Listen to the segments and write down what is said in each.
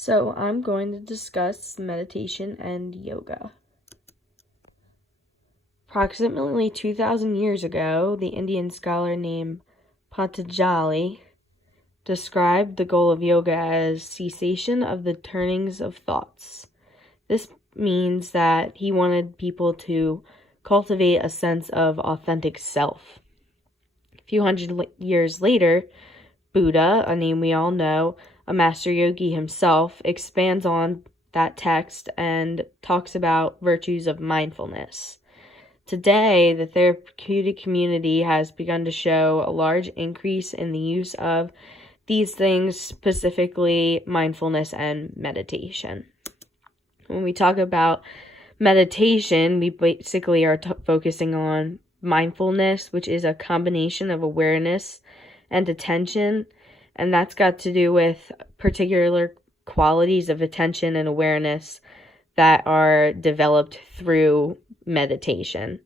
So I'm going to discuss meditation and yoga. Approximately 2,000 years ago, the Indian scholar named Patanjali described the goal of yoga as cessation of the turnings of thoughts. This means that he wanted people to cultivate a sense of authentic self. A few hundred years later, Buddha, a name we all know, a master yogi himself, expands on that text and talks about virtues of mindfulness. Today, the therapeutic community has begun to show a large increase in the use of these things, specifically mindfulness and meditation. When we talk about meditation, we basically are focusing on mindfulness, which is a combination of awareness and attention, and that's got to do with particular qualities of attention and awareness that are developed through meditation.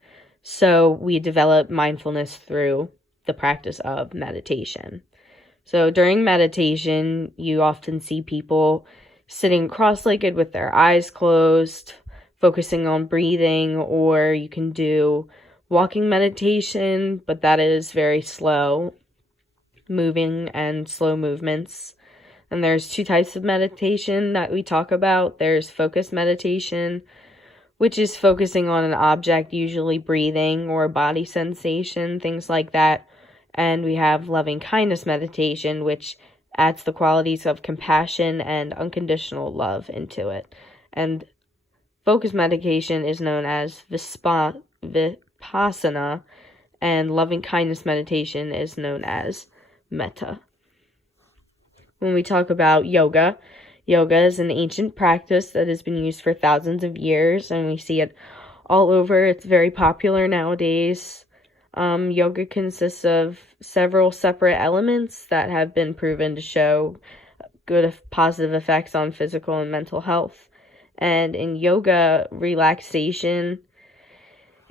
So we develop mindfulness through the practice of meditation. So during meditation, you often see people sitting cross-legged with their eyes closed, focusing on breathing, or you can do walking meditation, but that is very slow moving and slow movements. And there's two types of meditation that we talk about. There's focused meditation, which is focusing on an object, usually breathing or body sensation, things like that. And we have loving kindness meditation, which adds the qualities of compassion and unconditional love into it. And focused meditation is known as vipassana, and loving kindness meditation is known as metta. When we talk about yoga, yoga is an ancient practice that has been used for thousands of years, and we see it all over. It's very popular nowadays. Yoga consists of several separate elements that have been proven to show good positive effects on physical and mental health. And in yoga, relaxation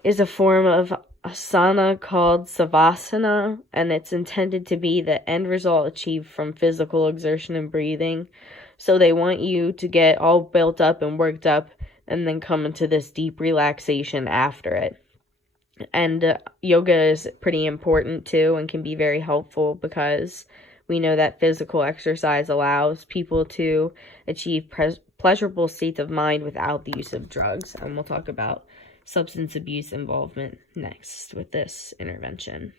is a form of asana called savasana, and it's intended to be the end result achieved from physical exertion and breathing. So they want you to get all built up and worked up and then come into this deep relaxation after it. And yoga is pretty important too and can be very helpful because we know that physical exercise allows people to achieve pleasurable states of mind without the use of drugs. And we'll talk about substance abuse involvement next with this intervention.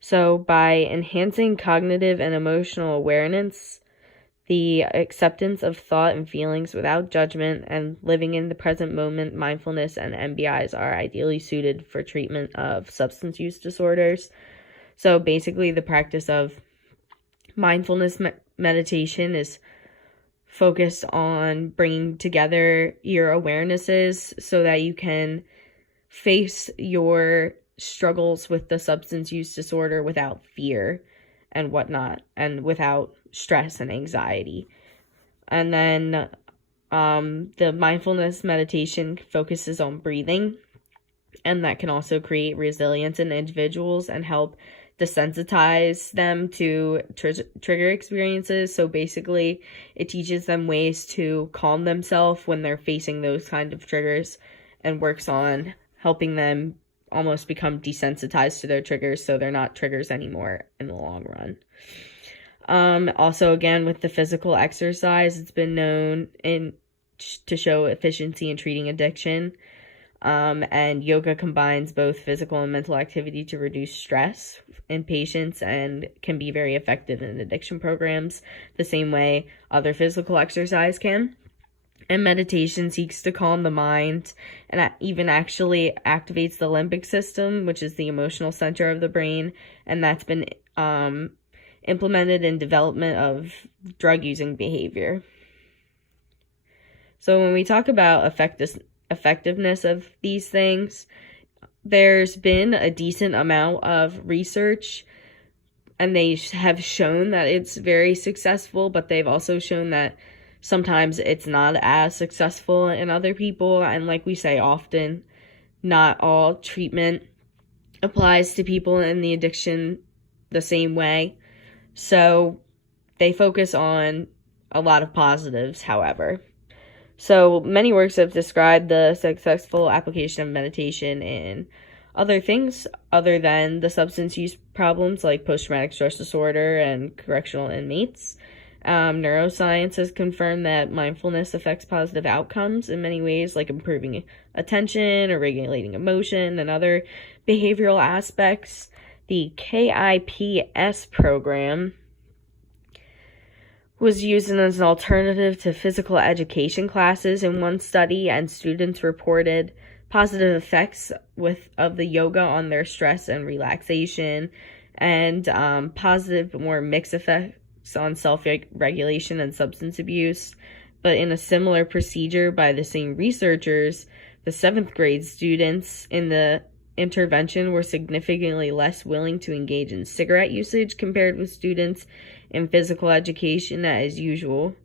So by enhancing cognitive and emotional awareness, the acceptance of thought and feelings without judgment, and living in the present moment, mindfulness and MBIs are ideally suited for treatment of substance use disorders. So basically the practice of mindfulness meditation is focused on bringing together your awarenesses so that you can face your struggles with the substance use disorder without fear and whatnot, and without stress and anxiety. And then the mindfulness meditation focuses on breathing, and that can also create resilience in individuals and help desensitize them to trigger experiences. So basically, it teaches them ways to calm themselves when they're facing those kind of triggers and works on helping them almost become desensitized to their triggers so they're not triggers anymore in the long run. Also, again, with the physical exercise, it's been known to show efficiency in treating addiction. And yoga combines both physical and mental activity to reduce stress in patients and can be very effective in addiction programs the same way other physical exercise can. And meditation seeks to calm the mind and even actually activates the limbic system, which is the emotional center of the brain, and that's been implemented in development of drug-using behavior. So when we talk about effectiveness of these things, there's been a decent amount of research, and they have shown that it's very successful, but they've also shown that sometimes it's not as successful in other people. And like we say often, not all treatment applies to people in the addiction the same way. So they focus on a lot of positives, however. So many works have described the successful application of meditation in other things other than the substance use problems like post-traumatic stress disorder and correctional inmates. Neuroscience has confirmed that mindfulness affects positive outcomes in many ways, like improving attention or regulating emotion and other behavioral aspects. The KIPS program was used as an alternative to physical education classes in one study, and students reported positive effects of the yoga on their stress and relaxation, and positive but more mixed effects on self-regulation and substance abuse. But in a similar procedure by the same researchers, the 7th grade students in the intervention were significantly less willing to engage in cigarette usage compared with students in physical education as usual.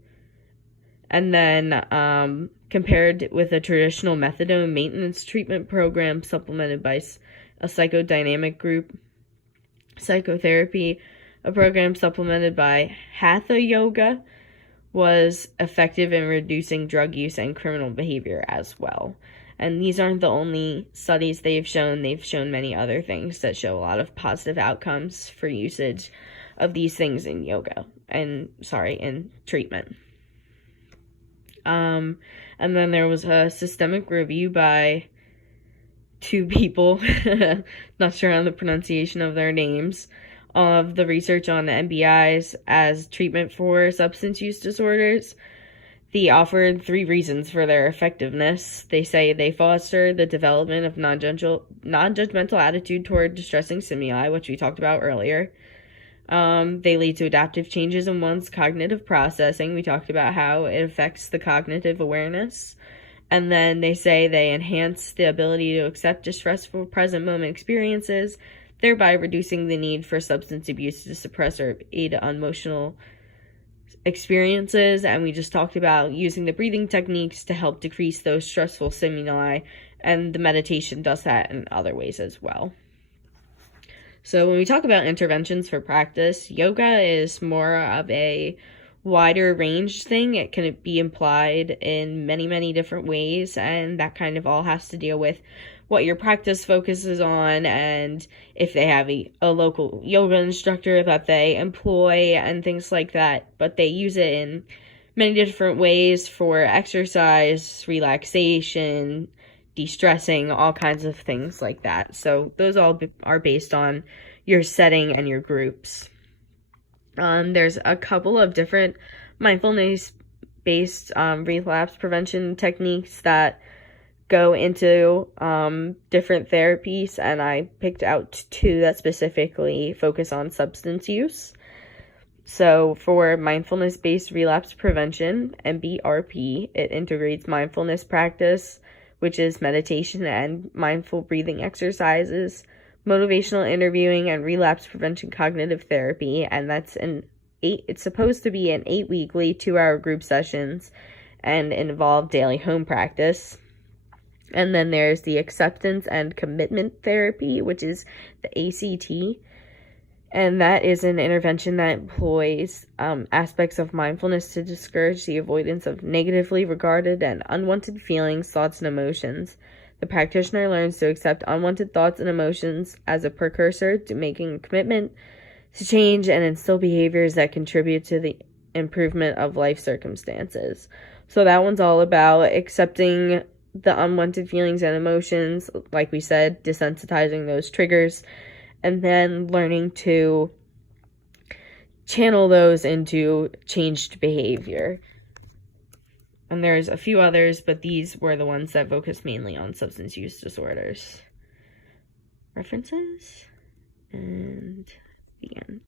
And then compared with a traditional methadone maintenance treatment program supplemented by a psychodynamic group psychotherapy, a program supplemented by hatha yoga was effective in reducing drug use and criminal behavior as well. And these aren't the only studies they've shown. They've shown many other things that show a lot of positive outcomes for usage of these things in yoga in treatment. And then there was a systemic review by 2 people, not sure on the pronunciation of their names, of the research on MBIs as treatment for substance use disorders. They offered 3 reasons for their effectiveness. They say they foster the development of non-judgmental attitude toward distressing stimuli, which we talked about earlier. They lead to adaptive changes in one's cognitive processing. We talked about how it affects the cognitive awareness. And then they say they enhance the ability to accept distressful present moment experiences, thereby reducing the need for substance abuse to suppress or aid emotional experiences. And we just talked about using the breathing techniques to help decrease those stressful stimuli, and the meditation does that in other ways as well. So when we talk about interventions for practice, yoga is more of a wider range thing. It can be applied in many, many different ways, and that kind of all has to deal with what your practice focuses on, and if they have a local yoga instructor that they employ and things like that. But they use it in many different ways for exercise, relaxation, de-stressing, all kinds of things like that. So those all are based on your setting and your groups. There's a couple of different mindfulness-based relapse prevention techniques that go into different therapies, and I picked out 2 that specifically focus on substance use. So for mindfulness-based relapse prevention, MBRP, it integrates mindfulness practice, which is meditation and mindful breathing exercises, motivational interviewing, and relapse prevention cognitive therapy. And that's it's supposed to be an 8-weekly 2-hour group sessions and involve daily home practice. And then there's the acceptance and commitment therapy, which is the ACT. And that is an intervention that employs aspects of mindfulness to discourage the avoidance of negatively regarded and unwanted feelings, thoughts, and emotions. The practitioner learns to accept unwanted thoughts and emotions as a precursor to making a commitment to change and instill behaviors that contribute to the improvement of life circumstances. So that one's all about accepting the unwanted feelings and emotions, like we said, desensitizing those triggers, and then learning to channel those into changed behavior. And there's a few others, but these were the ones that focus mainly on substance use disorders. References and the end.